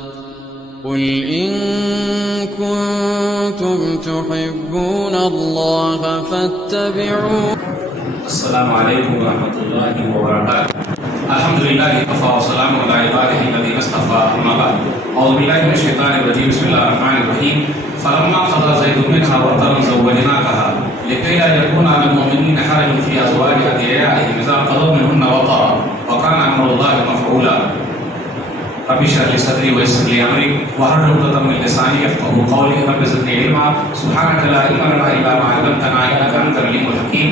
قل إن كنتم تحبون الله فاتبعون. السلام عليكم ورحمة الله وبركاته. الحمد لله وكفى وسلام على عباده الذين اصطفى. أما بعد، أعوذ بالله من الشيطان الرجيم. بسم الله الرحمن الرحيم. فلما قضى زيد منها وطرا زوجناكها لكي لا يكون على المؤمنين حرج في أزواج أدعيائهم إذا قضوا منهن وطرا وكان أمر الله مفعولا. رب اشرح لي صدري ويسر لي امري واحلل عقدة من لساني يفقهوا قولي. رب زدني علما سبحانك لا علم لنا الا ما علمتنا انك انت العليم الحكيم.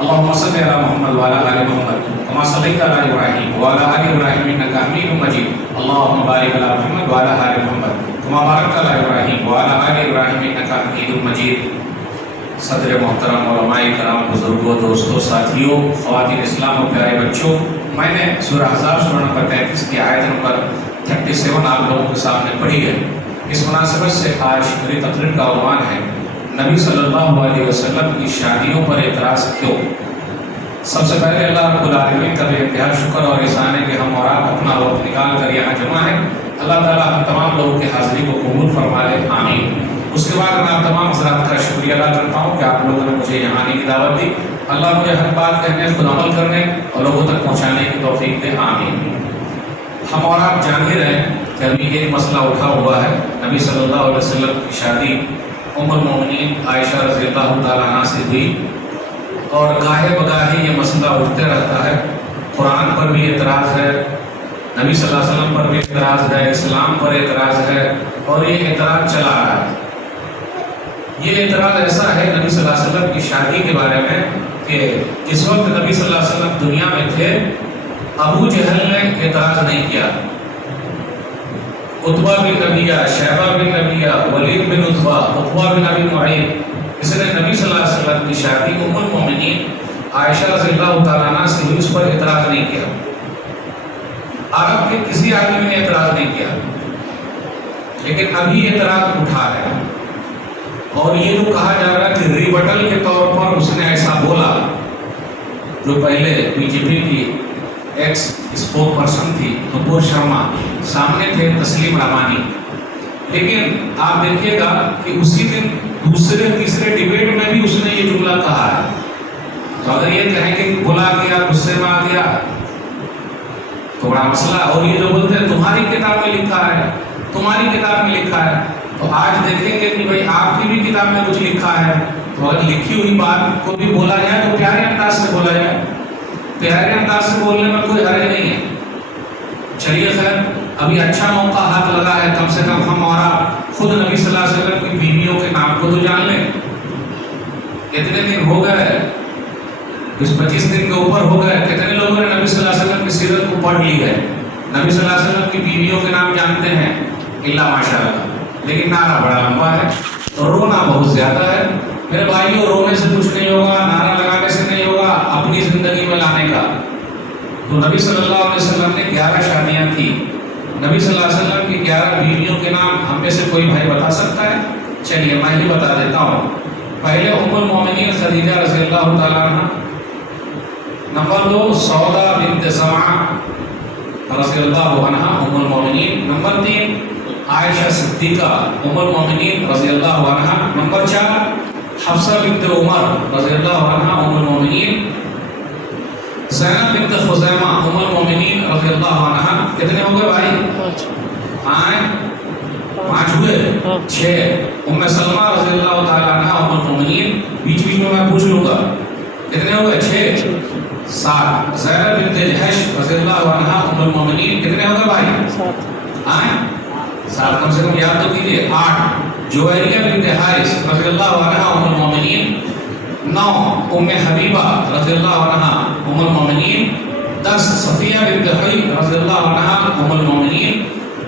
اللهم صل على محمد وعلى ال محمد كما صليت على ابراهيم وعلى ال ابراهيم انك حميد مجيد. اللهم بارك على محمد وعلى ال محمد كما باركت على ابراهيم وعلى ال ابراهيم انك حميد مجيد. صدر محترم علماء کرام، بزرگوں، دوستوں، ساتھیوں، خواتین اسلام اور پیارے بچوں، میں نے سورہ احزاب سورہ نمبر 33 کی آیت نمبر 37 آپ لوگوں کے سامنے پڑھی ہے. اس مناسبت سے آج میری تقریر کا عنوان ہے نبی صلی اللہ علیہ وسلم کی شادیوں پر اعتراض کیوں. سب سے پہلے اللہ رب العالمین کا بے انتہا شکر اور احسان ہے کہ ہم اور آپ اپنا وقت نکال کر یہاں جمع ہیں. اللہ تعالیٰ ہم تمام لوگوں کی حاضری کو قبول فرما لے، آمین. اس کے بعد میں آپ تمام حضرات کا شکریہ ادا کرتا ہوں کہ آپ لوگوں نے مجھے یہاں آنے کی دعوت دی. اللہ مجھے حق بات کہنے، خود عمل کرنے اور لوگوں تک پہنچانے کی توفیق دے، آمین. ہم اور آپ جان ہی رہے ہیں کہ ابھی ایک مسئلہ اٹھا ہوا ہے نبی صلی اللہ علیہ وسلم کی شادی ام المؤمنین عائشہ رضی اللہ تعالیٰ عنہ سے ہوئی، اور گاہے بگاہے یہ مسئلہ اٹھتے رہتا ہے. قرآن پر بھی اعتراض ہے، نبی صلی اللہ علیہ وسلم پر بھی اعتراض ہے، اسلام پر اعتراض ہے، اور یہ اعتراض چلا آ رہا ہے. یہ اعتراض ایسا ہے نبی صلی اللہ علیہ وسلم کی شادی کے بارے میں کہ جس وقت نبی صلی اللہ علیہ وسلم دنیا میں تھے ابو جہل نے اعتراض نہیں کیا. عتبہ بن ربیعہ، شیبہ بن ربیعہ، ولید بن عتبہ، عقبہ بن ابی معیط، اس نے نبی صلی اللہ علیہ وسلم کی شادی ام المؤمنین عائشہ رضی اللہ تعالیٰ عنہ سے ہوئی، اس پر اعتراض نہیں کیا. عرب کے کسی آدمی نے اعتراض نہیں کیا، لیکن ابھی اعتراض اٹھا ہے. اور یہ جو کہا جا رہا ہے کہ ریبٹل کے طور پر اس نے ایسا بولا، جو پہلے بی جے پی کی ایکس اسپوک پرسن تھی نپور شرما سامنے تھے تسلیم رحمانی، لیکن آپ دیکھیے گا کہ اسی دن دوسرے تیسرے ڈیبیٹ میں بھی اس نے یہ جملہ کہا ہے. تو اگر یہ کہیں کہ بلا گیا، غصے میں آ گیا تو بڑا مسئلہ. اور یہ جو بولتے ہیں تمہاری کتاب میں لکھا ہے، تمہاری کتاب میں لکھا ہے، تو آج دیکھیں گے کہ بھائی آپ کی بھی کتاب میں کچھ لکھا ہے. تو اگر لکھی ہوئی بات کو بھی بولا جائے تو پیارے انداز سے بولا جائے. پیارے انداز سے بولنے میں کوئی حرج نہیں ہے. چلیے خیر، ابھی اچھا موقع ہاتھ لگا ہے، کم سے کم ہم اور آپ خود نبی صلی اللہ علیہ وسلم کی بیویوں کے نام کو تو جان لیں. کتنے دن ہو گئے؟ 25 دن کے اوپر ہو گئے. کتنے لوگوں نے نبی صلی اللہ علیہ وسلم کی سیرت کو پڑھ لی ہے، نبی صلی اللہ علیہ وسلم کی بیویوں کے نام جانتے ہیں؟ الا ماشاء اللہ. لیکن نعرہ بڑا لمبا ہے اور رونا بہت زیادہ ہے. میرے بھائیوں، رونے سے کچھ نہیں ہوگا، نعرہ لگانے سے نہیں ہوگا، اپنی زندگی میں لانے کا. تو نبی صلی اللہ علیہ وسلم نے 11 شادیاں کی. نبی صلی اللہ علیہ وسلم کی 11 بیویوں کے نام ہم میں سے کوئی بھائی بتا سکتا ہے؟ چلیے میں ہی بتا دیتا ہوں. پہلے ام المؤمنین خدیجہ رضی اللہ تعالیٰ عنہ. نمبر 2 سودا بنت زمعہ رضی اللہ عنہ ام المؤمنین. نمبر 3 عائشہ صدیقہ ام المؤمنین رضی اللہ عنہ. نمبر 4 حفصہ بنت عمر رضی اللہ عنہ ام المؤمنین. زینب بنت خزیمہ ام المؤمنین رضی اللہ عنہ. کتنے ہو گئے بھائی؟ 5 ہوئے. 6 ام سلمہ رضی اللہ تعالی عنہ ام المؤمنین. بیچ بیچ میں پوچھ لوں گا کتنے ہو گئے؟ 6. 7 زینب بنت جحش رضی اللہ عنہ ام المؤمنین. کتنے ہو گئے بھائی؟ 7 کم سے کم یاد تو کیجیے. 8 جویریہ بنت حارث رضی اللہ عنہ ام المؤمنین. 9 ام حبیبہ رضی اللہ عنہ ام المؤمنین. 10 صفیہ بنت حی رضی اللہ عنہ ام المؤمنین.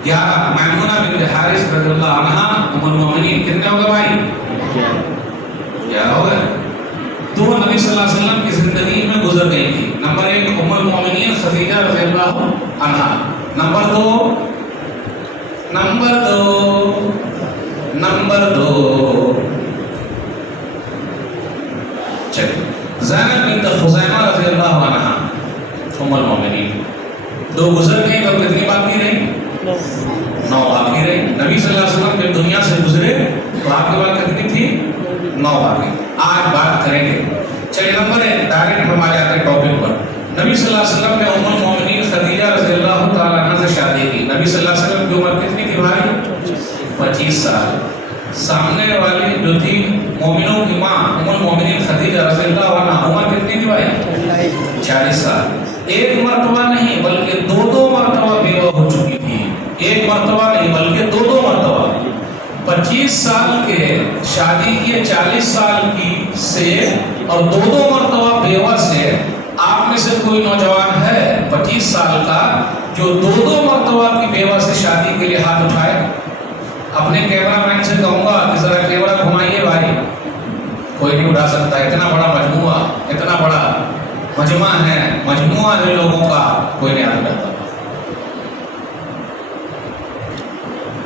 11 میمونہ بنت حارث رضی اللہ عنہ ام المؤمنین. کتنے ہو گئے بھائی؟ 11 ہو گئے. تو وہ نبی صلی اللہ علیہ وسلم کی زندگی میں گزر گئی تھی. نمبر 1 ام المؤمنین خدیجہ رضی اللہ عنہ. نمبر 2 چلیے زینب بنت خزیمہ رضی اللہ عنہ ام المؤمنین. 2 گزر گئے، اب کتنی باقی رہی؟ 9 آگے نبی صلی اللہ علیہ وسلم جب دنیا سے گزرے تو آپ کے بعد کتنی تھی؟ 9 باقی. آج بات کریں گے. چلیے نمبر 1 ڈائریکٹ ہم آ جاتے ہیں ٹاپک پر. نبی صلی اللہ علیہ وسلم نے ام المومنین خدیجہ رضی اللہ تعالیٰ عنہ سے شادی کی. نبی صلی اللہ علیہ وسلم کی عمر کتنی تھی بھائی؟ 25 سال. سامنے والی جو تھی مومنوں کی ماں ام المومنین خدیجہ رضی اللہ عنہ عمر کتنی تھی بھائی؟ 40 سال. ایک مرتبہ نہیں بلکہ 2 مرتبہ بیوہ ہو چکی تھی. ایک مرتبہ نہیں بلکہ 2 مرتبہ. 25 سال کے شادی کیے 40 سال کی سے اور 2 مرتبہ بیوہ سے. آپ میں سے کوئی نوجوان ہے 25 سال کا جو 2 مرتبہ کی بیوہ سے شادی کے لیے ہاتھ اٹھائے؟ اپنے کیمرہ مین سے کہوں گا کہ ذرا کیمرہ گھمائیے بھائی. کوئی نہیں اٹھا سکتا. اتنا بڑا مجموعہ, اتنا بڑا مجمع ہے, مجموعہ ہے لوگوں کا, کوئی نہیں ہاتھ اٹھاتا.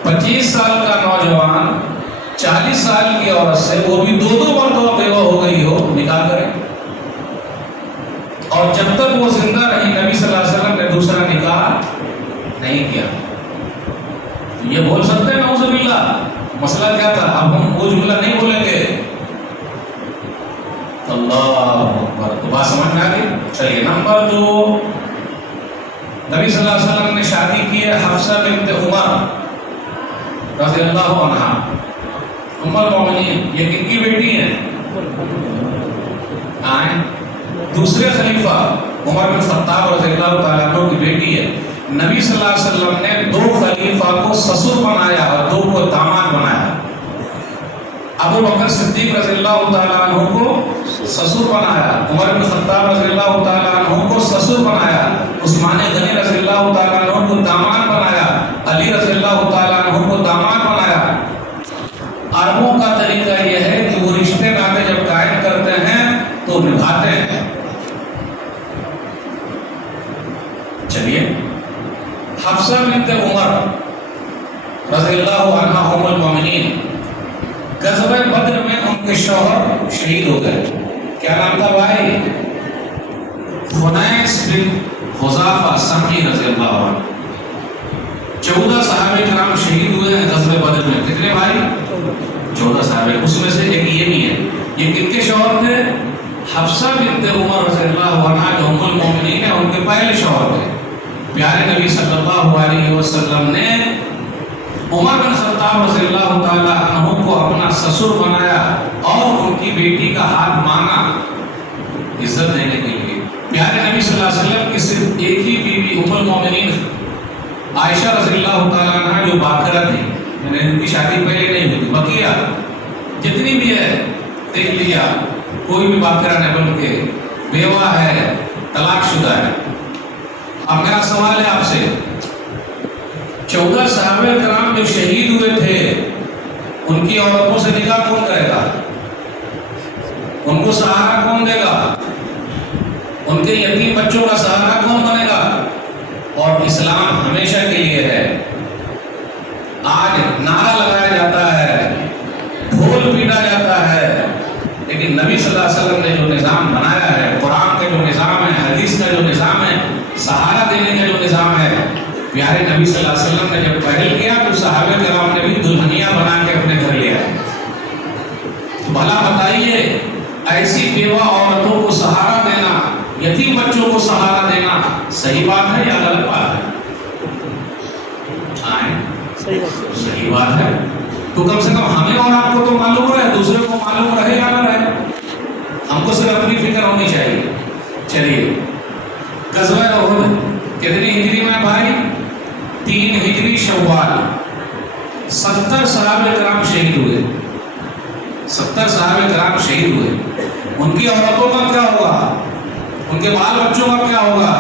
25 سال کا نوجوان 40 سال کی عورت سے, وہ بھی 2 مرتبہ بیوہ ہو گئی ہو, نکاح کرے. اور جب تک وہ زندہ رہی نبی صلی اللہ علیہ وسلم نے دوسرا نکاح نہیں کیا. یہ بول سکتے ہیں نعوذ باللہ. مسئلہ کیا تھا؟ اب ہم وہ جملہ نہیں بولیں گے. اللہ اکبر. تو بات سمجھ میں آ گئی. چلیے نمبر 2, نبی صلی اللہ علیہ وسلم نے شادی کی ہے حفصہ بنت عمر رضی اللہ عنہا. ام المومنین یہ کن کی بیٹی ہیں؟ دوسرے خلیفہ عمر بن خطاب رضی اللہ تعالیٰ عنہ کی بیٹی ہے. نبی صلی اللہ علیہ وسلم نے 2 خلیفہ کو سسر بنایا اور 2 کو داماد بنایا. ابو بکر صدیق رضی اللہ تعالیٰ عنہ کو سسر بنایا, عمر بن خطاب رضی اللہ تعالیٰ عنہ کو سسر بنایا, عثمان غنی رضی اللہ تعالیٰ عنہ کو داماد بنایا, علی رضی اللہ تعالیٰ عنہ کو داماد بنایا. عربوں کا طریقہ یہ ہے کہ وہ رشتے ناطے جب قائم کرتے ہیں تو نبھاتے ہیں. چلیے حفصہ بنت عمر رضی اللہ عنہ ام المومنین, غزوہ بدر میں ان کے شوہر شہید ہو گئے. کیا نام تھا بھائی؟ خنیس بن حذافہ سہمی رضی اللہ عنہ. 14 صحابہ کرام شہید ہوئے ہیں غزوہ بدر میں. کتنے بھائی؟ 14 صحابہ. اس میں سے ایک یہ بھی ہے. یہ کن کے شوہر تھے؟ حفصہ بنت عمر رضی اللہ عنہ جو ام المومنین ہے ان کے پہلے شوہر تھے. پیارے نبی صلی اللہ علیہ وسلم نے عمر بن خطاب رضی اللہ تعالیٰ عنہ کو اپنا سسر بنایا اور ان کی بیٹی کا ہاتھ مانگا عزت دینے کے لیے. پیارے نبی صلی اللہ علیہ وسلم کی صرف ایک ہی بیوی ام المومنین عائشہ رضی اللہ تعالیٰ عنہ جو باقرہ تھی, یعنی ان کی شادی پہلے نہیں ہوئی تھی. بقیہ جتنی بھی ہے دیکھ لیا, کوئی بھی باقرہ نہیں بلکہ بیوہ ہے, طلاق شدہ ہے. اب میرا سوال ہے آپ سے, 14 صحابہ کرام جو شہید ہوئے تھے ان کی عورتوں سے نکاح کون کرے گا؟ ان کو سہارا کون دے گا؟ ان کے یتیم بچوں کا سہارا کون بنے گا؟ اور اسلام ہمیشہ کے لیے ہے. آج نعرہ لگایا جاتا ہے, ڈھول پیٹا جاتا ہے, لیکن نبی صلی اللہ علیہ وسلم نے جو نظام بنایا ہے, قرآن کا جو نظام ہے, حدیث کا جو نظام ہے, سہارا دینے کا جو نظام ہے, پیارے نبی صلی اللہ علیہ وسلم نے جب پہل کیا تو صحابہ کرام نے بھی دلہنیاں بنا کے اپنے گھر لیا. بھلا بتائیے, ایسی بیوہ عورتوں کو سہارا دینا, یتیم بچوں کو سہارا دینا صحیح بات ہے یا غلط بات ہے؟ صحیح بات ہے. تو کم سے کم ہمیں اور آپ کو تو معلوم رہے, دوسرے کو معلوم رہے یا نہ رہے, ہم کو صرف اپنی فکر ہونی چاہیے. چلیے غزوہ احد کتنی ہجری میں بھائی؟ 3 ہجری شوال. 70 صحابہ کرام شہید ہوئے. 70 صحابہ کرام شہید ہوئے. ان کی عورتوں کا کیا ہوگا؟ ان کے بال بچوں کا کیا ہوگا؟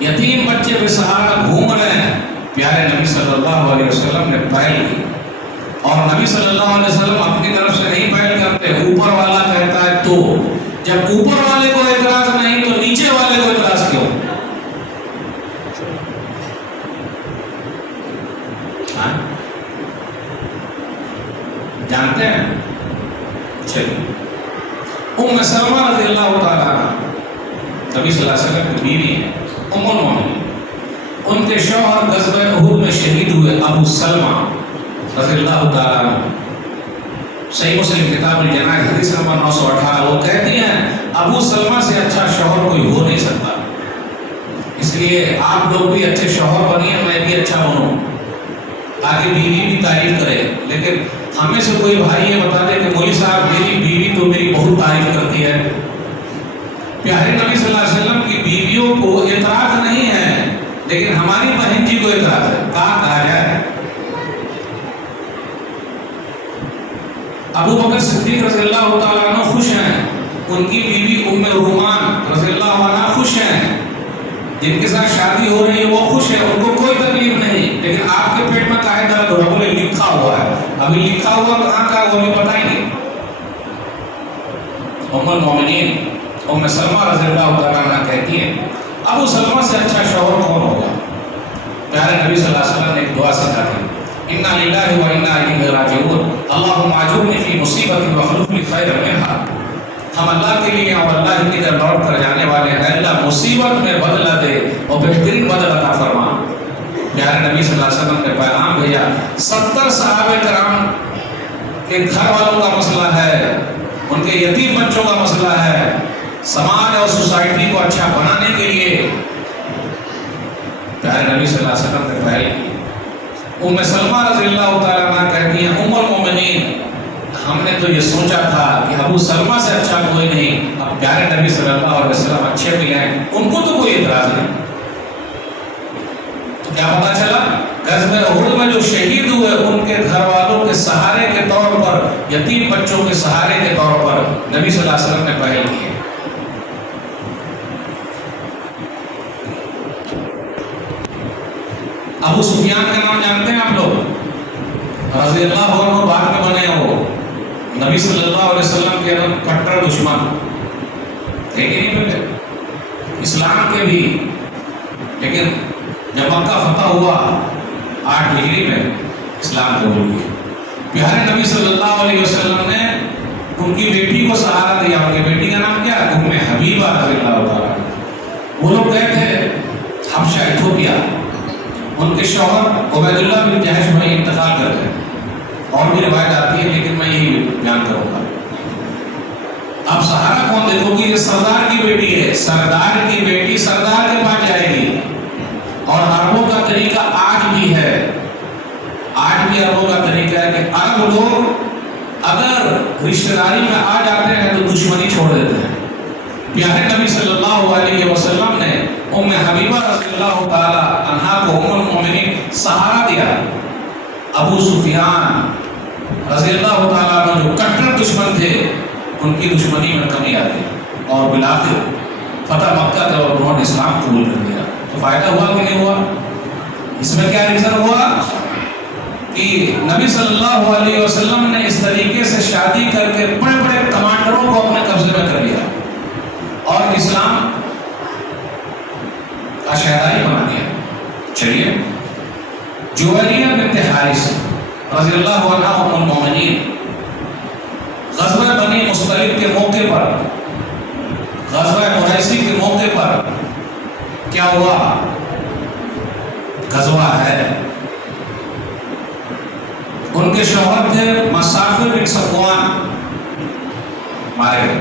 یتیم بچے بے سہارا گھوم رہے ہیں. پیارے نبی صلی اللہ علیہ وسلم نے پہل کی, اور نبی صلی اللہ علیہ وسلم اپنی طرف سے نہیں پہل کرتے, اوپر والا کہتا ہے. تو جب اوپر والے کو اعتراض نہیں تو نیچے والے کو اعتراض کیوں؟ جانتے ہیں؟ چلیے ام سلمہ رضی اللہ تعالیٰ عنہ نبی صلی اللہ علیہ وسلم کی بیوی ہے, ام المومنین. ان کے شوہر غزوہ احد میں شہید ہوئے, ابو سلمہ. رضی اللہ تعالیٰ عنہ، صحیح مسلم کتاب الجنائز حدیث نمبر 918، وہ کہتی ہیں ابو سلمہ سے اچھا شوہر کوئی ہو نہیں سکتا، اس لیے آپ لوگ بھی اچھے شوہر بنیے، میں بھی اچھا بنوں، تاکہ بیوی بھی تعریف کرے۔ لیکن ہمیں سے کوئی بھائی یہ بتا دے کہ مولوی صاحب میری بیوی تو میری بہت تعریف کرتی ہے۔ پیارے نبی صلی اللہ علیہ وسلم کی بیویوں کو اعتراض نہیں ہے، لیکن ہماری بہن جی کو اعتراض ہے، کہا جائے۔ ابو بکر صدیق رضی اللہ تعالیٰ عنہ خوش ہیں، ان کی بیوی ام رومان رضی اللہ عنہ خوش ہیں، جن کے ساتھ شادی ہو رہی ہے وہ خوش ہے، ان کو کوئی تکلیف نہیں۔ لیکن آپ کے پیٹ میں کاہے درد ہو رہا ہے؟ بولے لکھا ہوا ہے، ابھی لکھا ہوا کہاں کا وہ بھی بتائیں گے۔ ام المومنین ام سلمہ رضی اللہ تعالیٰ عنہ کہتی ہیں ابو سلمہ سے اچھا شوہر کون ہوگا؟ پیارے نبی صلی اللہ علیہ وسلم نے ایک دعا سکھائی، انا للہ و انا الیہ راجعون، اللہم اجرنی فی مصیبتی واخلف لی خیرا منہا۔ ہم اللہ کے لیے اور اللہ کی طرف لوٹ کر جانے والے ہیں، اللہ مصیبت میں بدلہ دے اور بہترین بدلہ عطا فرما۔ پیارے نبی صلی اللہ علیہ وسلم نے پیغام بھیجا، 70 صحابہ کرام کے گھر والوں کا مسئلہ ہے، ان کے یتیم بچوں کا مسئلہ ہے، سماج اور سوسائٹی کو اچھا بنانے کے لیے پیارے نبی صلی اللہ علیہ وسلم نے پہل کی۔ ام سلمہ رضی اللہ تعالیٰ عنہ کہتی ہیں ام المومنین، ہم نے تو یہ سوچا تھا کہ ابو سلمہ سے اچھا کوئی نہیں، اب پیارے نبی صلی اللہ علیہ وسلم اچھے ملے ہیں، ان کو تو کوئی اعتراض نہیں۔ تو کیا پتا چلا؟ غزوہ احد میں جو شہید ہوئے ان کے گھر والوں کے سہارے کے طور پر، یتیم بچوں کے سہارے کے طور پر نبی صلی اللہ علیہ وسلم نے پہل کی ہے۔ ابو سفیان کا نام جانتے ہیں آپ لوگ؟ رضی اللہ عنہ بعد میں بنے ہو، نبی صلی اللہ علیہ وسلم کے کٹر دشمن تھے کہ نہیں پہلے اسلام کے بھی، لیکن جب مکہ فتح ہوا 8 ہجری میں اسلام قبول کیا۔ پیارے نبی صلی اللہ علیہ وسلم نے ان کی بیٹی کو سہارا دیا، ان کی بیٹی کا نام کیا؟ ام حبیبہ رضی اللہ تعالیٰ۔ وہ لوگ گئے تھے حبشہ ایتھوپیا، ان کے شوہر عبید اللہ بن جحش میں انتقال کر گئے، اور بھی روایت آتی ہے لیکن میں یہی بیان کروں گا۔ اب سہارا کون؟ دیکھو کہ یہ سردار کی بیٹی ہے، سردار کی بیٹی سردار کے پاس جائے گی، اور عربوں کا طریقہ آج بھی ہے، آج بھی عربوں کا طریقہ ہے کہ عرب لوگ اگر رشتہ داری میں آ جاتے ہیں تو دشمنی چھوڑ دیتے ہیں۔ پیارے نبی صلی اللہ علیہ وسلم نے ام حبیبہ رضی اللہ تعالی عنہا کو ام المومنین سہارا دیا۔ ابو سفیان رضی اللہ تعالیٰ عنہ جو کٹر دشمن تھے، ان کی دشمنی میں کمی آ گئی، اور بالآخر فتح مکہ کا اور انہوں نے اسلام قبول کر لیا۔ تو فائدہ ہوا کہ نہیں ہوا؟ اس میں کیا ریزن ہوا کہ نبی صلی اللہ علیہ وسلم نے اس طریقے سے شادی کر کے بڑے بڑے کمانڈروں کو اپنے قبضے میں کر لیا اور اسلام کا شہدائی بنا دیا۔ چلیے، جویریہ بنت حارث رضی اللہ عنہ ام المومنین، غزوہ بنی مصطلق کے موقع پر، غزوہ قریسی کے موقع پر کیا ہوا؟ غزوہ ہے، ان کے شوہر تھے مصافر بن صفوان، مارے گئے۔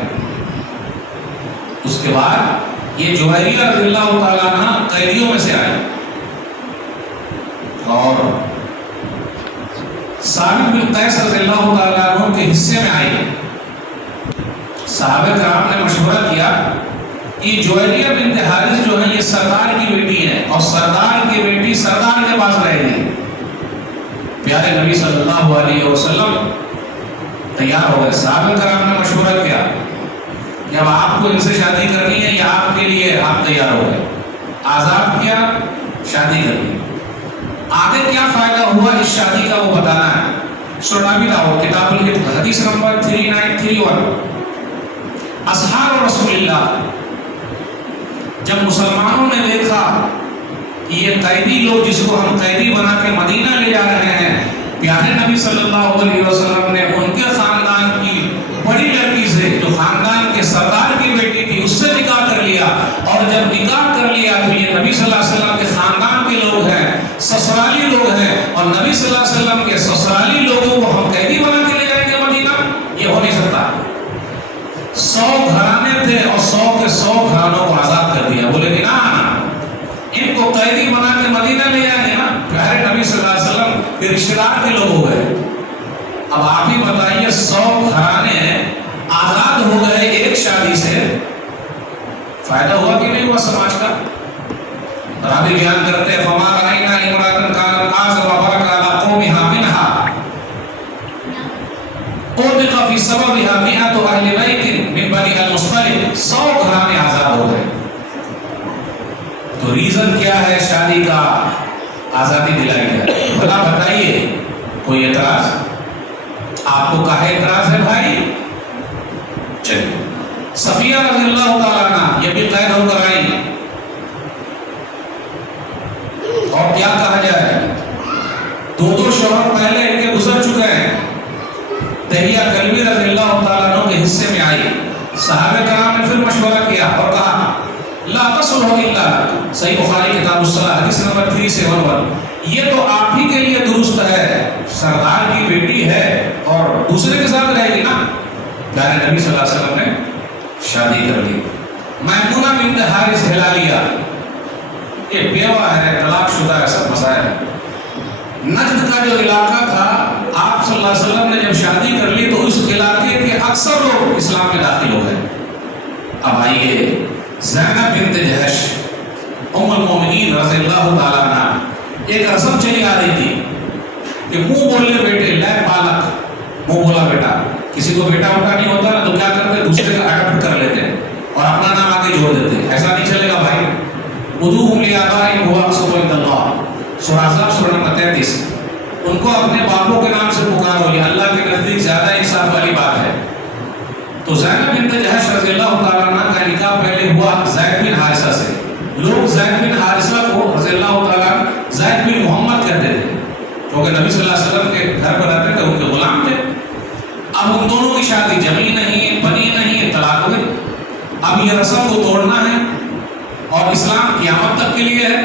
اس کے بعد یہ جویریہ رضی اللہ تعالیٰ عنہ قیدیوں میں سے آئی، اور ثابت بن قیس رضی اللہ تعالیٰ عنہ کے حصے میں آئی۔ صحابہ کرام نے مشورہ کیا کہ جویریہ بنت حارث جو ہے یہ سردار کی بیٹی ہے، اور سردار کی بیٹی سردار کے پاس رہے گی۔ پیارے نبی صلی اللہ علیہ وسلم تیار ہو گئے۔ صحابہ کرام نے مشورہ کیا کہ اب آپ کو ان سے شادی کرنی ہے یا آپ کے لیے آپ تیار ہو گئے، آزاد کیا، شادی کرنی۔ آگے کیا فائدہ ہوا اس شادی کا وہ بتانا ہے۔ سنابی داؤد کتاب الحدیث حدیث نمبر 3931، اصحاب رسول اللہ جب مسلمانوں نے دیکھا کہ یہ قیدی لوگ جس کو ہم قیدی بنا کے مدینہ لے جا رہے ہیں، پیارے نبی صلی اللہ علیہ وسلم نے ان کے خاندان کی بڑی لڑکی سے جو خاندان کے سردار کی بیٹی تھی اس سے نکاح کر لیا، اور جب نکاح کر لیا تو یہ نبی صلی اللہ علیہ وسلم کے خاندان کے لوگ ہیں، سسرالی لوگ ہیں، اور نبی صلی اللہ علیہ وسلم کے سسرالی لوگوں کو ہم قیدی بنا کے لے جائیں گے مدینہ؟ یہ ہو نہیں سکتا۔ 100 گھرانے تھے اور 100 کے 100 گھرانوں کو آزاد کر دیا، بولے کہ نا ان کو قیدی بنا کے مدینہ لے جائیں گے نا، پیارے نبی صلی اللہ علیہ وسلم کے رشتے دار کے لوگ ہو گئے۔ اب آپ ہی بتائیے 100 گھرانے آزاد ہو گئے ایک شادی سے، فائدہ ہوا کہ نہیں ہوا سماج کا؟ رابی بیان کرتے ہیں فما رأینا امرأة كانت أعظم بركة على قومها منها أُطلق في سببها 100 أهل بيت من بني المصطلق، 100 گھرانے آزاد ہو گئے۔ تو ریزن کیا ہے شادی کا آزادی دلائی جائے؟ بھلا بتائیے کوئی اعتراض؟ آپ کو کہے اعتراض ہے بھائی؟ چلیے صفیہ رضی اللہ تعالیٰ عنہ یہ بھی قید ہو کر آئی، اور کیا کہا جائے 2 شوہر پہلے ان کے گزر چکے ہیں۔ دہیہ کلبی رضی اللہ تعالیٰ عنہ کے حصے میں آئی، صحابہ کرام نے پھر مشورہ کیا اور کہا لا تصلح الا لک، صحیح بخاری کتاب الصلاۃ حدیث نمبر 371، یہ تو آپ ہی کے لیے درست ہے، سردار کی بیٹی ہے اور دوسرے کے ساتھ رہے گی نا۔ پیارے نبی صلی اللہ علیہ وسلم نے شادی کر لی۔ میمونہ بنت حارث ہلالیہ یہ بیوہ ہے، طلاق شدہ ہے، سب مسائل ہے۔ نجد کا جو علاقہ تھا، آپ صلی اللہ علیہ وسلم نے جب شادی کر لی تو اس علاقے کے اکثر لوگ اسلام میں داخل ہو گئے۔ اب آئیے زینب بنت جہش ام المومنین رضی اللہ تعالیٰ عنہ، ایک رسم چلی آ رہی تھی کہ منہ بولے بیٹے لے پالک، منہ بولا بیٹا، کسی کو بیٹا اٹھا نہیں ہوتا نا تو کیا کرتے دوسرے کا اڈاپٹ کر لیتے اور اپنا نام آگے جوڑ دیتے، ایسا نہیں چلے گا بھائی۔ ادعوہم لآبائہم ھو اقسط عند اللہ، سورہ احزاب سورہ نمبر 33، ان کو اپنے باپوں کے نام سے پکارو، یہ اللہ کے نزدیک زیادہ انصاف والی بات ہے۔ تو زینب بنت جہش رضی اللہ تعالیٰ عنہ کا نکاح پہلے ہوا زید بن حارثہ سے، لوگ زید بن حارثہ کو رضی اللہ تعالیٰ عنہ زید بن محمد کہتے تھے کیونکہ نبی صلی اللہ علیہ وسلم کے گھر پر رہتے تھے، ان کے غلام تھے۔ اب ان دونوں کی شادی جمی نہیں، بنی نہیں، طلاق ہوئی۔ اب یہ رسم کو توڑنا ہے اور اسلام قیامت تک کے لیے ہے۔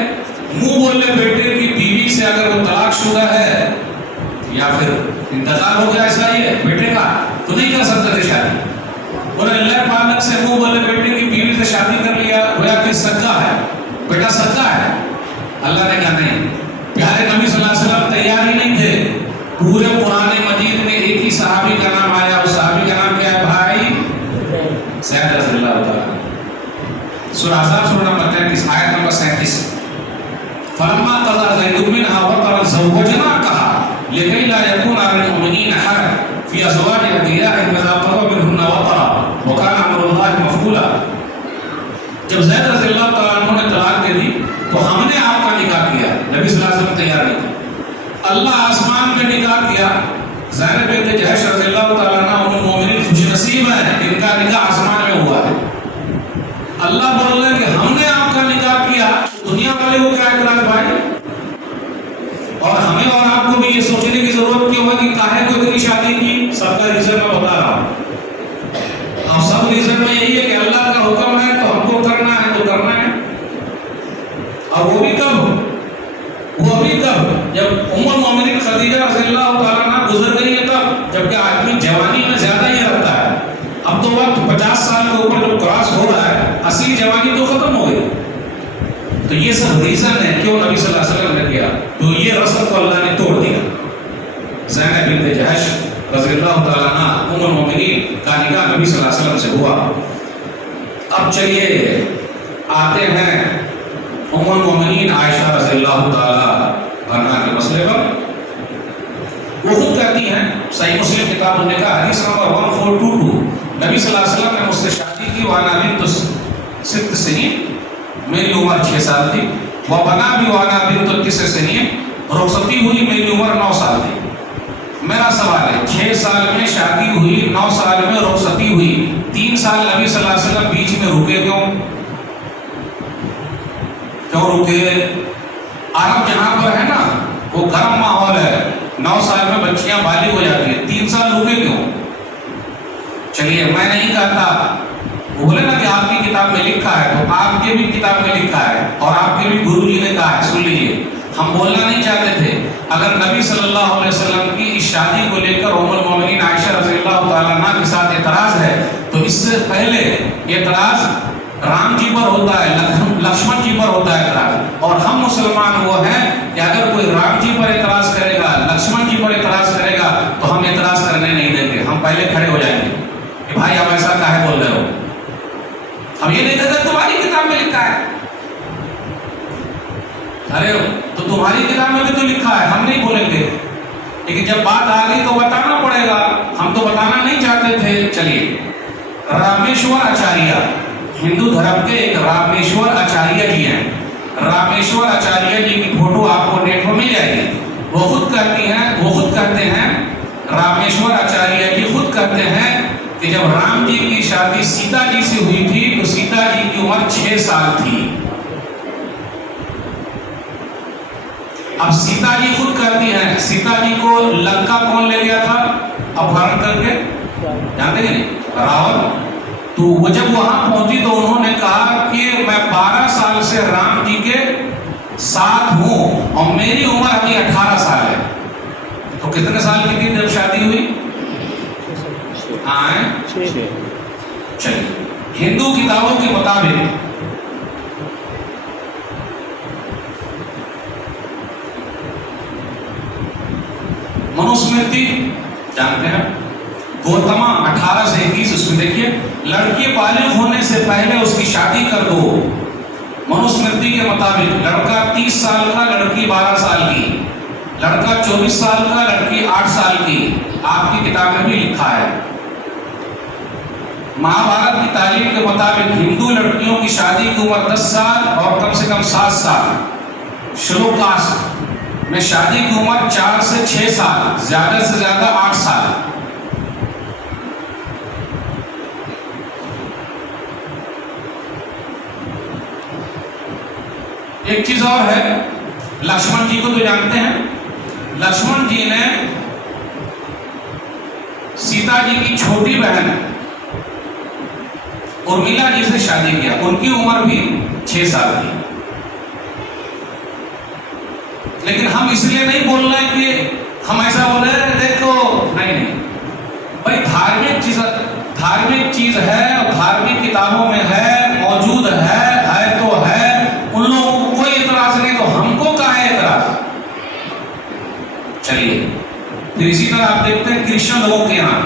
منہ بولے بیٹے کی بیوی سے اگر وہ طلاق شدہ ہے یا پھر انتقال ہو گیا ایسا ہی ہے بیٹے کا تو نہیں کر سکتے تھے شادی۔ انہیں اللہ پالک سے منہ بولے بیٹے کی بیوی سے شادی کر لیا، گویا کہ صدقہ ہے، بیٹا صدقہ ہے۔ اللہ نے کہا نہیں، پیارے نبی صلی اللہ علیہ وسلم تیار ہی نہیں تھے۔ پورے قرآن مجید میں ایک ہی صحابی کا نام آیا، اس صحابی کا نام کیا ہے بھائی؟ زید رضی اللہ تعالیٰ۔ سورہ احزاب سورہ نمبر 33 آیت نمبر 37، فلما قضى زيد منها وطرا زوجناكها لكي لا يكون على المؤمنين حرج في ازواج ادعيائهم اذا قضوا منهن وطرا وكان امر الله مفعولا۔ جب زید رضی اللہ تعالیٰ عنہ نے طلاق دے دی تو ہم نے آپ کا نکاح کیا، نبی صلی اللہ علیہ وسلم تیار نہیں تھے۔ اللہ آسمان میں نکاح کیا، زینب بنت جہش رضی اللہ تعالیٰ عنہ ام المومنین خوش نصیب ہیں، ان کا نکاح آسمان میں ہوا ہے۔ اللہ بول رہے کہ ہم نے آپ کا نکاح کیا، دنیا والے کو کیا اعتراض بھائی؟ اور ہمیں اور آپ کو بھی یہ سوچنے کی ضرورت کیوں ہے کہ کاہے کو اتنی شادی کی؟ سب کا ریزن میں بتا رہا ہوں۔ اب سب ریزن میں یہی ہے کہ اللہ کا حکم ہے تو ہم کو کرنا ہے تو کرنا ہے۔ اور وہ بھی کب جب ام المومنین خدیجہ رضی اللہ تعالیٰ عنہ گزر گئی ہے تب، جبکہ آدمی جوانی میں زیادہ ہی رہتا ہے۔ اب تو وقت 50 سال کے اوپر جو کراس ہو رہا ہے، اصلی جوانی تو ختم ہو گئی۔ تو یہ سب ریزن ہے کیوں نبی صلی اللہ علیہ وسلم نے کیا، تو یہ رسم کو اللہ نے توڑ دیا۔ زینب بنت جہش رضی اللہ تعالیٰ عنہ ام المومنین کا نکاح نبی صلی اللہ علیہ وسلم سے ہوا۔ اب چلیے آتے ہیں ام المومنین عائشہ رضی اللہ تعالیٰ عنہ کے مسئلے پر۔ وہ خود کہتی ہیں، صحیح مسلم کتاب النکاح حدیث نمبر 1422، نبی صلی اللہ علیہ وسلم نے مجھ سے شادی کی، وانا بنت 6 سنین، میری عمر 6 سال تھی، وہ بنا بھی وانا بنت 9 سنین، رخصتی ہوئی میری عمر 9 سال تھی۔ میرا سوال ہے 6 سال میں شادی ہوئی، 9 سال میں رخصتی ہوئی، 3 سال نبی صلی اللہ علیہ وسلم بیچ میں رکے کیوں رکے؟ عرب جہاں پر ہے نا وہ گرم ماحول ہے، 9 سال میں بچیاں بالغ ہو جاتی ہیں، 3 سال رکے کیوں؟ چلیے میں نہیں کہتا، وہ بولے نا کہ آپ کی کتاب میں لکھا ہے تو آپ کے بھی کتاب میں لکھا ہے اور آپ کے بھی گرو جی نے کہا ہے، سن لیجیے ہم بولنا نہیں چاہتے تھے. اگر نبی صلی اللہ علیہ وسلم کی اس شادی کو لے کر ام المومنین عائشہ رضی اللہ تعالیٰ عنہ کے ساتھ اعتراض ہے تو اس سے پہلے اعتراض رام جی پر ہوتا ہے, لکشمن جی پر ہوتا ہے اعتراض. اور ہم مسلمان وہ ہیں کہ اگر کوئی رام جی پر اعتراض کرے گا, لکشمن جی پر اعتراض کرے گا تو ہم اعتراض کرنے نہیں دیں گے. ہم پہلے کھڑے ہو جائیں گے کہ بھائی آپ ایسا کاہے بول رہے ہو. ہم یہ نہیں کہتے تمہاری کتاب میں لکھا ہے. ارے تو تمہاری کتاب میں بھی تو لکھا ہے, ہم نہیں بولیں گے. لیکن جب بات آ گئی تو بتانا پڑے گا. ہم تو بتانا نہیں چاہتے تھے. چلیے, رامیشور آچاریہ ہندو دھرم کے ایک رامیشور آچاریہ جی ہیں. رامیشور آچاریہ جی کی فوٹو آپ کو نیٹ پر مل جائے گی. وہ خود کہتے ہیں رامیشور آچاریہ جی خود کہتے ہیں کہ جب رام جی کی شادی سیتا جی سے ہوئی تھی تو سیتا جی کی عمر 6 سال تھی. اب سیتا جی خود کہتی ہیں, سیتا جی کو لنکا کون لے گیا تھا اپہرن کر کے, جانتے ہیں نہیں, راون. تو وہ جب وہاں پہنچی تو انہوں نے کہا کہ میں 12 سال سے رام جی کے ساتھ ہوں اور میری عمر ابھی 18 سال ہے. تو کتنے سال کی تھی جب شادی ہوئی؟ چلیے, ہندو کتابوں کے مطابق منوسمرتی جانتے ہیں, گوتما 18 سے 21, اس میں دیکھیے, لڑکی بالغ ہونے سے پہلے اس کی شادی کر دو. منوسمرتی کے مطابق لڑکا 30 سال کا, لڑکی 12 سال کی, لڑکا 24 سال کا, لڑکی 8 سال کی. آپ کی کتاب میں بھی لکھا ہے. مہابھارت کی تعلیم کے مطابق ہندو لڑکیوں کی شادی کی عمر 10 سال اور کم سے کم 7 سال. شلوکاس میں شادی کی عمر 4 سے 6 سال, زیادہ سے زیادہ 8 سال. ایک چیز اور ہے, لکشمن جی کو تو جانتے ہیں. لکشمن جی نے سیتا جی کی چھوٹی بہن ارمیلا جی سے شادی کیا. ان کی عمر بھی 6 سال تھی. لیکن ہم اس لیے نہیں بول رہے کہ ہم ایسا بول رہے ہیں دیکھو, نہیں بھائی, دھارمک چیز ہے اور دھارمک کتابوں میں ہے, موجود ہے تو ہے. ان لوگوں کو کوئی اعتراض نہیں تو ہم کو کہاں ہے اعتراض. چلیے, پھر اسی طرح آپ دیکھتے ہیں کرسچن لوگوں کے یہاں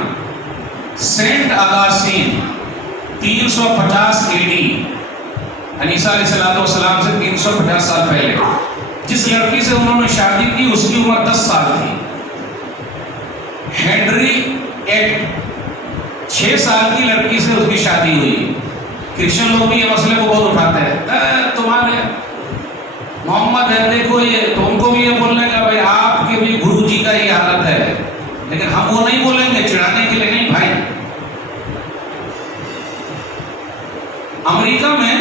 سینٹ اگاستین 350 AD, عیسیٰ علیہ السلام سے 350 سال پہلے, جس لڑکی سے انہوں نے شادی کی اس کی عمر 10 سال تھی. ہینری 6 سال کی لڑکی سے اس کی شادی ہوئی. کرسچن لوگ بھی یہ مسئلے کو بہت اٹھاتے ہیں, تمہارے محمد ہے دیکھو یہ, تو ان کو بھی یہ بولنے کا بھائی آپ کے بھی گرو جی کا یہ حالت ہے. لیکن ہم وہ نہیں بولیں گے چڑھانے کے لیے, نہیں بھائی. امریکہ میں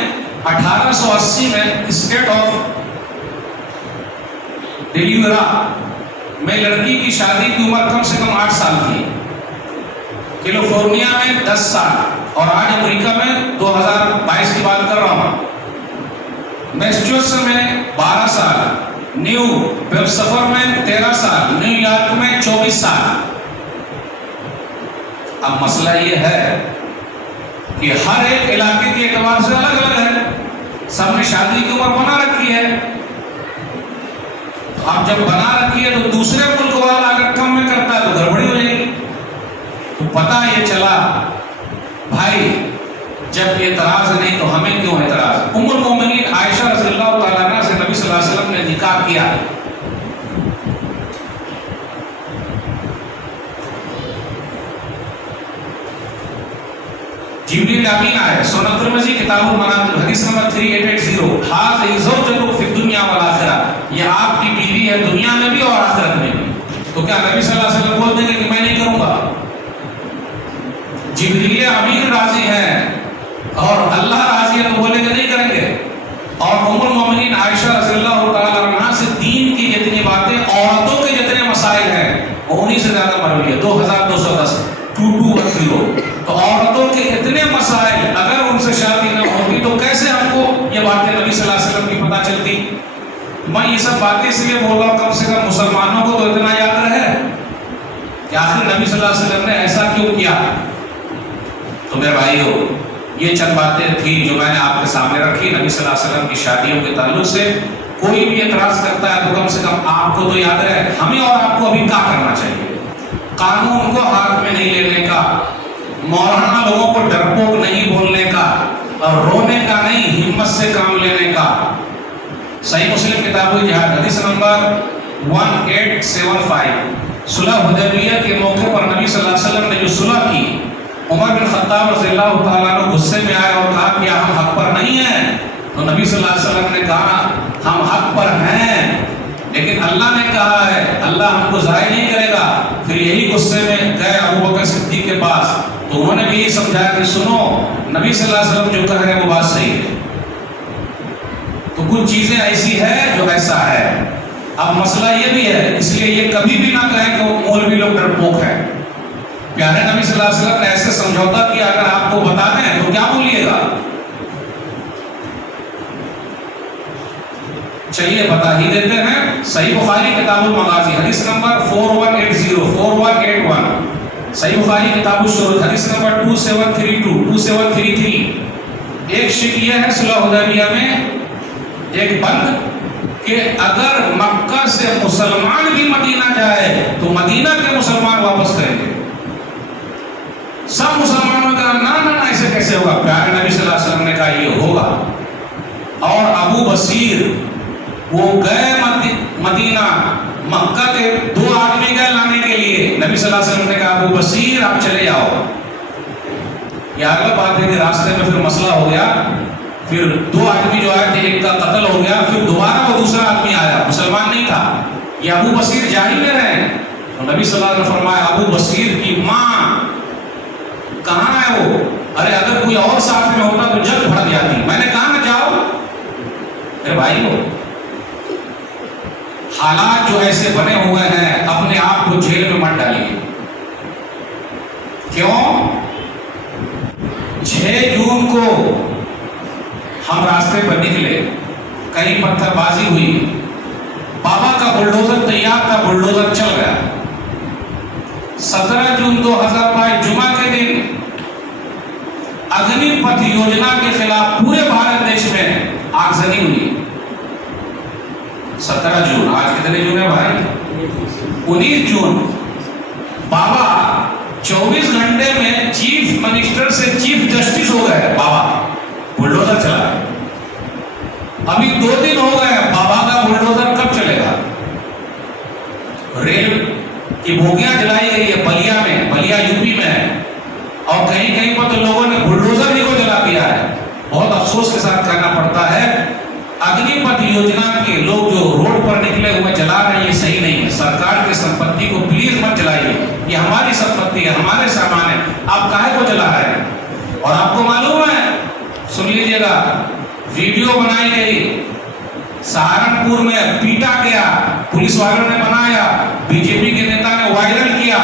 1880 میں اسٹیٹ آف ڈیلیورا میں لڑکی کی شادی کی عمر کم سے کم 8 سال تھی. کیلیفورنیا میں 10 سال, اور آج امریکہ میں 2022 کی بات کر رہا ہوں. میسچوسٹس میں 12 سال, نیو ویبسفر میں 13 سال, نیو یارک میں 24 سال. اب مسئلہ یہ ہے کہ ہر ایک علاقے کے اعتبار سے الگ الگ ہے. سب نے شادی کی عمر بنا رکھی ہے. اب جب بنا رکھی ہے تو دوسرے ملک والا اگر کم میں کرتا ہے تو گڑبڑی ہو جائے گی. تو پتہ یہ چلا بھائی جب اعتراض نہیں تو ہمیں کیوں اعتراض. ام المومنین عائشہ رضی اللہ تعالیٰ عنہ سے نبی صلی اللہ علیہ وسلم نے نکاح کیا. جبریل امین آئے, سنن ترمذی کتاب المناقب حدیث نمبر 3880, ہاذ زوجتک فی الدنیا والآخرہ, یہ آپ کی بیوی ہے دنیا میں بھی اور آخرت میں بھی. تو کیا نبی صلی اللہ علیہ وسلم بول دیں گے کہ میں نہیں کروں گا؟ جبریل امین راضی ہیں اور اللہ راضی ہے تو بولیں گے نہیں کریں گے. اور ام المومنین عائشہ رضی اللہ تعالیٰ عنہ سے دین کی جتنی باتیں, عورتوں کے جتنے مسائل ہیں وہ انہی سے زیادہ مروی ہے. 2210 2210. تو عورتوں کے اتنے مسائل اگر ان سے شادی نہ ہوتی تو کیسے ہم کو یہ باتیں نبی صلی اللہ علیہ وسلم کی پتہ چلتی. میں یہ سب باتیں اس لیے بول رہا ہوں کم سے کم مسلمانوں کو تو اتنا یاد رہے کہ آخر نبی صلی اللہ علیہ وسلم نے ایسا کیوں کیا. تو میرے بھائیو یہ چند باتیں تھیں جو میں نے آپ کے سامنے رکھی نبی صلی اللہ علیہ وسلم کی شادیوں کے تعلق سے. کوئی بھی اعتراض کرتا ہے تو کم سے کم آپ کو تو یاد رہے ہمیں اور آپ کو ابھی کیا کرنا چاہیے. قانون کو ہاتھ میں نہیں لینے کا، مولانا لوگوں کو ڈرپوک نہیں بولنے کا، اور رونے کا نہیں، ہمت سے کام لینے کا. صحیح مسلم کتاب الجہاد حدیث نمبر 1875 صلح حدیبیہ کے موقع پر نبی صلی اللہ علیہ وسلم نے جو صلح کی، عمر بن خطاب رضی اللہ تعالیٰ عنہ غصے میں آئے اور کہا کہ ہم حق پر نہیں ہیں. تو نبی صلی اللہ علیہ وسلم نے کہا ہم حق پر ہیں لیکن اللہ نے کہا ہے اللہ ہم کو ضائع نہیں کرے گا. پھر یہی غصے میں گئے ابو بکر صدیق کے پاس تو انہوں نے بھی یہی سمجھایا کہ سنو نبی صلی اللہ علیہ وسلم جو کہہ رہے ہیں وہ بات صحیح ہے. تو کچھ چیزیں ایسی ہے جو ایسا ہے. اب مسئلہ یہ بھی ہے اس لیے یہ کبھی بھی نہ کہیں کہ وہ مولوی لوگ ڈرپوک ہیں. پیارے نبی صلی اللہ علیہ وسلم نے ایسے سمجھوتا کیا اگر آپ کو بتا دیں تو کیا بولیے گا. چلیے بتا ہی دیتے ہیں. صحیح بخاری کتاب المغازی حدیث نمبر 4181 صحیح بخاری کتاب الشروط حدیث نمبر 2732 ایک شک یہ ہے صلح حدیبیہ میں ایک بند کہ اگر مکہ سے مسلمان بھی مدینہ جائے تو مدینہ کے مسلمان واپس کریں گے. سب مسلمانوں کا نہ ایسے کیسے ہوگا. پیارے نبی صلی اللہ علیہ وسلم نے کہا یہ ہوگا. اور ابو بصیر وہ گئے مدینہ، مکہ کے 2 آدمی گئے لانے کے لیے. نبی صلی اللہ علیہ وسلم نے کہا ابو بصیر آپ چلے جاؤ. یہ اگلا بات ہے کہ راستے میں پھر مسئلہ ہو گیا. پھر 2 آدمی جو آئے تھے ایک کا قتل ہو گیا. پھر دوبارہ وہ دوسرا آدمی آیا، مسلمان نہیں تھا. یہ ابو بصیر جا ہی نہیں رہے. تو نبی صلی اللہ علیہ وسلم نے فرمایا ابو بصیر کی ماں کہاں ہے وہ؟ ارے اگر کوئی اور ساتھ میں ہوتا تو جلد بھڑک جاتی. میں نے کہا نہ جاؤ. میرے بھائی ہو حالات جو ایسے بنے ہوئے ہیں اپنے آپ کو جیل میں مت ڈالیے. کیوں؟ 6 جون کو ہم راستے پر نکلے، کہیں پتھر بازی ہوئی، بابا کا بلڈوزر تیار تھا، بلڈوزر چل گیا. 17 جون 2022 جمعہ کے دن اگنی پتھ یوجنا کے خلاف پورے بھارت دیش میں آگزنی ہوئی. 17 جون آج کتنے جون ہے بھائی؟ 19 جون بابا 24 گھنٹے میں چیف منسٹر سے چیف جسٹس ہو گئے. بابا بلڈوزر چلا. ابھی 2 دن ہو گئے، بابا کا بلڈوزر کب چلے گا؟ ریل کی بوگیاں جلائی گئی ہے بلیا میں، بلیا یو پی میں ہے، اور کہیں کہیں پر تو لوگوں نے بلڈوزر ہی کو جلا دیا ہے. بہت افسوس کے ساتھ کہنا پڑتا ہے اگنی پتھ یوجنا کے لوگ جو روڈ پر نکلے ہوئے جلا رہے ہیں یہ صحیح نہیں ہے. سرکار کی سمپتی کو پلیز مت جلائیے. یہ ہماری سمپتی ہے، ہمارے سامان ہے. آپ کاہے کو جلا رہے ہیں؟ اور آپ کو معلوم ہے، سن لیجئے گا، ویڈیو بنائی گئی، سہارنپور میں پیٹا گیا، پولیس والوں نے بنایا، بی جے پی کے نیتا نے وائرل کیا.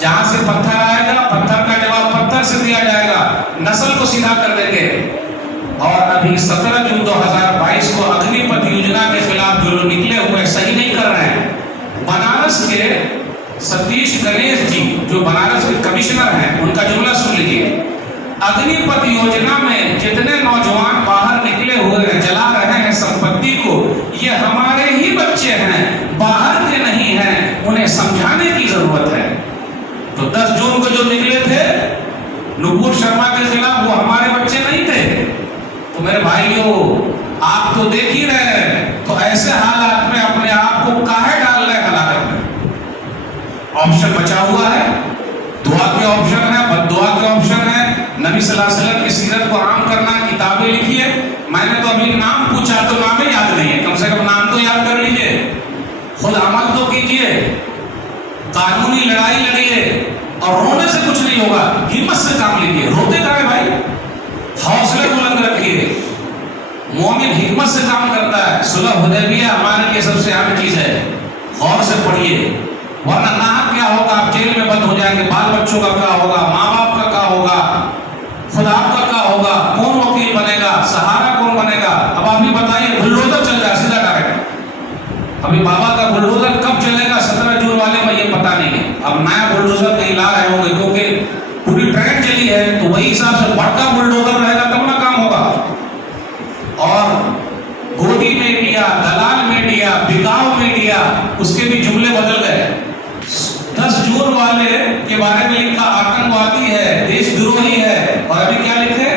جہاں سے پتھر آئے گا پتھر کا جواب پتھر سے دیا جائے گا، نسل کو سیدھا کر دیں گے. اور ابھی 17 جون 2022 کو اگنی پتھ یوجنا کے خلاف جو لوگ نکلے ہوئے صحیح نہیں کر رہے ہیں. بنارس کے ستیش گنیش جی جو بنارس کے کمشنر ہیں ان کا جملہ سن لیجیے. اگنی پتھ یوجنا میں جتنے نوجوان باہر نکلے ہوئے ہیں جلا رہے ہیں سمپتی کو، یہ ہمارے ہی بچے ہیں، باہر کے نہیں ہیں. انہیں سمجھانے کی ضرورت ہے. تو 10 جون کو جو نکلے تھے نپور شرما کے خلاف وہ ہمارے بچے نہیں تھے. تو میرے بھائیوں آپ تو دیکھ ہی رہے ہیں، تو ایسے حالات میں اپنے آپ کو کاہے ڈال رہے ہلاکت میں؟ آپشن بچا ہوا ہے، دعا کے آپشن ہے، بد دعا کے آپشن ہے. نبی صلی اللہ علیہ وسلم کی سیرت کو عام کرنا، کتابیں لکھی ہے. میں نے تو ابھی نام پوچھا تو نام یاد نہیں ہے، کم سے کم نام تو یاد کر لیجئے. خود عمل تو کیجئے، قانونی لڑائی لڑیے، اور رونے سے کچھ نہیں ہوگا. ہمت سے کام لیجئے. روتے کہاں ہے بھائی؟ حوصلے بلند رکھیے. مومن حکمت سے کام کرتا ہے. صلح حدیبیہ ہمارے لیے سب سے اہم چیز ہے. غور سے پڑھیے، ورنہ ناحق کیا ہوگا، آپ جیل میں بند ہو جائیں گے. بال بچوں کا کیا ہوگا، ماں باپ کا کیا ہوگا، خدا آپ کا کیا ہوگا، کون وکیل بنے گا، سہارا کون بنے گا؟ اب آپ ہی بتائیے. بلڈوزر چل جائے سیدھا ڈائریکٹ. اب نیا بلڈوزر کہیں لا رہے ہوں گے کیونکہ پوری ٹرین چلی ہے تو وہی حساب سے بڑا بلڈوزر رہے گا تب نہ کام ہوگا. اور گودی میڈیا، دلال میڈیا، بکاؤ میڈیا، اس کے بھی جملے بدل گئے. 10 جون والے کے بارے میں لکھا آتنکوادی ہے، دیش دروہی ہے، اور ابھی کیا لکھے؟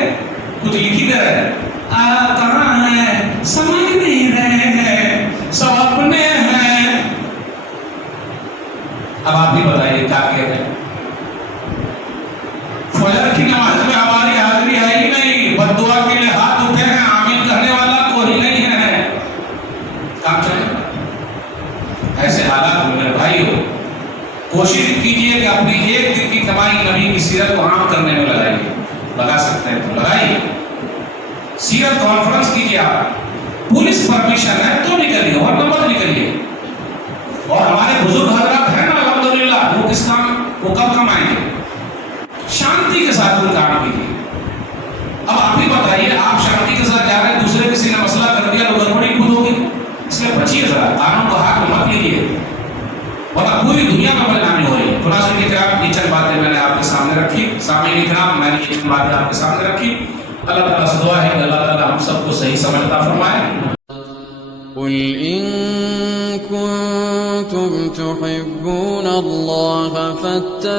کچھ لکھ ہی دے رہے ہیں. کہاں ہے؟ سمجھ نہیں رہے ہیں، سب اپنے ہیں. اب آپ بھی بتائیے کیا کہتے ہیں؟ فجر کی نماز میں ہماری حاضری ہے ہی نہیں، بد دعا کے لیے ہاتھ اٹھے ہیں، آمین کہنے والا کوئی نہیں ہے. کام چلے ایسے حالات میں بھائی ہو. کوشش کیجئے کہ اپنی ایک دن کی کمائی نبی کی سیرت کو عام کرنے میں لگائیے. لگا سکتے ہیں تو لگائیے. سیرت کانفرنس کیجئے. آپ پولیس پرمیشن ہے تو نکلیے ورنہ مت نکلیے. اور ہمارے بزرگ حضرات ہیں نا الحمدللہ، وہ کس کام، وہ کب کمائیں گے؟ شانتی کے ساتھ کوئی کام کیجیے. اب آپ ہی بتائیے، آپ شانتی کے ساتھ جا رہے ہیں، دوسرے کسی نے مسئلہ کر دیا تو گڑبڑی خود ہوگی. اس لیے بچیے ذرا، قانون کو ہاتھ میں مت لیجیے ورنہ پوری دنیا میں بدنامی ہو رہی ہے. خلاصہ کرام یہ چند باتیں میں نے آپ کے سامنے رکھی. سامعین کرام میں نے یہ چند باتیں آپ کے سامنے رکھی. اللہ تعالیٰ سے دعا ہے کہ اللہ تعالیٰ ہم سب کو صحیح سمجھتا فرمائے. قل إن كنتم تحبون الله فاتبعوا